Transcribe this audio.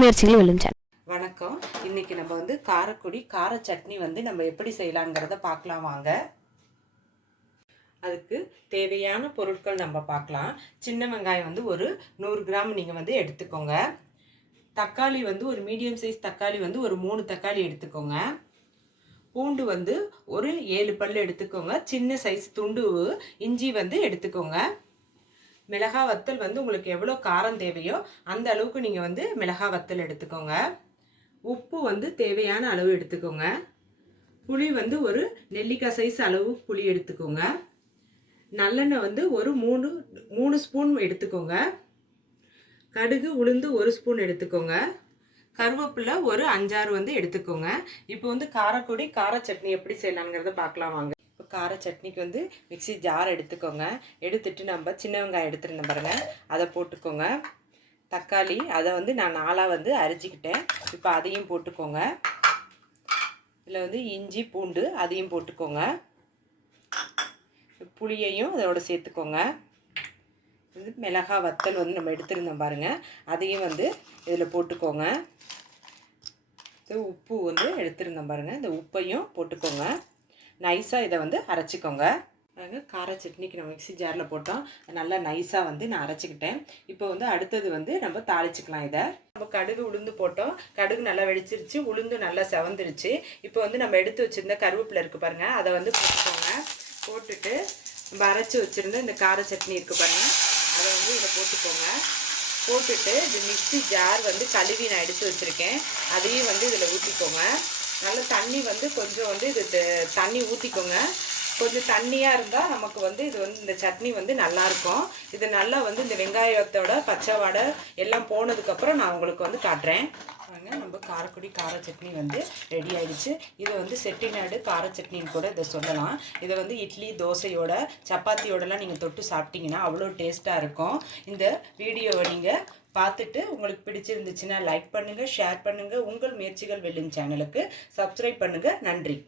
முயற்சிகளும் விழுந்தன வணக்கம். இன்னைக்கு நம்ம வந்து காரக்குடி கார சட்னி வந்து நம்ம எப்படி செய்யலாங்கிறத பார்க்கலாம் வாங்க. அதுக்கு தேவையான பொருட்கள் நம்ம பார்க்கலாம். சின்ன வெங்காயம் வந்து ஒரு நூறு கிராம் நீங்கள் வந்து எடுத்துக்கோங்க. தக்காளி வந்து ஒரு மீடியம் சைஸ் தக்காளி வந்து ஒரு மூணு தக்காளி எடுத்துக்கோங்க. பூண்டு வந்து ஒரு ஏழு பல் எடுத்துக்கோங்க. சின்ன சைஸ் துண்டு இஞ்சி வந்து எடுத்துக்கோங்க. மிளகா வத்தல் வந்து உங்களுக்கு எவ்வளோ காரம் தேவையோ அந்த அளவுக்கு நீங்கள் வந்து மிளகா வத்தல் எடுத்துக்கோங்க. உப்பு வந்து தேவையான அளவு எடுத்துக்கோங்க. புளி வந்து ஒரு நெல்லிக்காய் சைஸ் அளவு புளி எடுத்துக்கோங்க. நல்லெண்ணெய் வந்து ஒரு மூணு மூணு ஸ்பூன் எடுத்துக்கோங்க. கடுகு உளுந்து ஒரு ஸ்பூன் எடுத்துக்கோங்க. கருவேப்பிலை ஒரு அஞ்சாறு வந்து எடுத்துக்கோங்க. இப்போ வந்து காரக்குடி கார சட்னி எப்படி செய்யலாங்கிறத பார்க்கலாம் வாங்க. கார சட்னிக்கு வந்து மிக்ஸி ஜார் எடுத்துக்கோங்க. எடுத்துட்டு நம்ம சின்ன வெங்காயம் எடுத்துருந்தோம் பாருங்க. அதை போட்டுக்கோங்க. தக்காளி அதை வந்து நான் நாலாக வந்து அரிஞ்சிக்கிட்டேன். இப்போ அதையும் போட்டுக்கோங்க. இதில் வந்து இஞ்சி பூண்டு அதையும் போட்டுக்கோங்க. புளியையும் அதோட சேர்த்துக்கோங்க. இது மிளகா வத்தல் வந்து நம்ம எடுத்துருந்தோம் பாருங்கள் அதையும் வந்து இதில் போட்டுக்கோங்க. இது உப்பு வந்து எடுத்துருந்தோம் பாருங்கள் இந்த உப்பையும் போட்டுக்கோங்க. நைஸாக இதை வந்து அரைச்சிக்கோங்க. கார சட்னிக்கு நம்ம மிக்ஸி ஜாரில் போட்டோம். நல்லா நைஸாக வந்து நான் அரைச்சிக்கிட்டேன். இப்போ வந்து அடுத்தது வந்து நம்ம தாளிச்சிக்கலாம் இதை. நம்ம கடுகு உளுந்து போட்டோம். கடுகு நல்லா வெடிச்சிருச்சு. உளுந்து நல்லா செவந்துருச்சு. இப்போ வந்து நம்ம எடுத்து வச்சுருந்த கருவேப்பிலை இருக்குது பாருங்கள் அதை வந்து போட்டுக்கோங்க. போட்டுட்டு நம்ம அரைச்சி வச்சுருந்த இந்த கார சட்னி இருக்குது பாருங்கள் அதை வந்து இதில் போட்டுக்கோங்க. போட்டுட்டு இந்த மிக்ஸி ஜார் வந்து கழுவி நான் எடுத்து வச்சுருக்கேன். அதையும் வந்து இதில் ஊற்றிக்கோங்க நல்லா தண்ணி வந்து கொஞ்சம் வந்து இது த- தண்ணி ஊற்றிக்கோங்க கொஞ்சம் தண்ணியாக இருந்தால் நமக்கு வந்து இது வந்து இந்த சட்னி வந்து நல்லாயிருக்கும் இது நல்லா வந்து இந்த வெங்காயத்தோட பச்சை வாடை எல்லாம் போனதுக்கப்புறம் நான் உங்களுக்கு வந்து காட்டுறேன். பாருங்க நம்ம காரக்குடி கார சட்னி வந்து ரெடி ஆயிடுச்சு. இதை வந்து செட்டிநாடு கார சட்னின்னு கூட இதை சொல்லலாம். இதை வந்து இட்லி தோசையோட சப்பாத்தியோடலாம் நீங்கள் தொட்டு சாப்பிட்டீங்கன்னா அவ்வளோ டேஸ்ட்டாக இருக்கும். இந்த வீடியோவை நீங்கள் பார்த்துட்டு உங்களுக்கு பிடிச்சிருந்துச்சுன்னா லைக் பண்ணுங்கள் ஷேர் பண்ணுங்கள் உங்கள் முயற்சிகள் வெல்லும் சேனலுக்கு சப்ஸ்கிரைப் பண்ணுங்கள் நன்றி.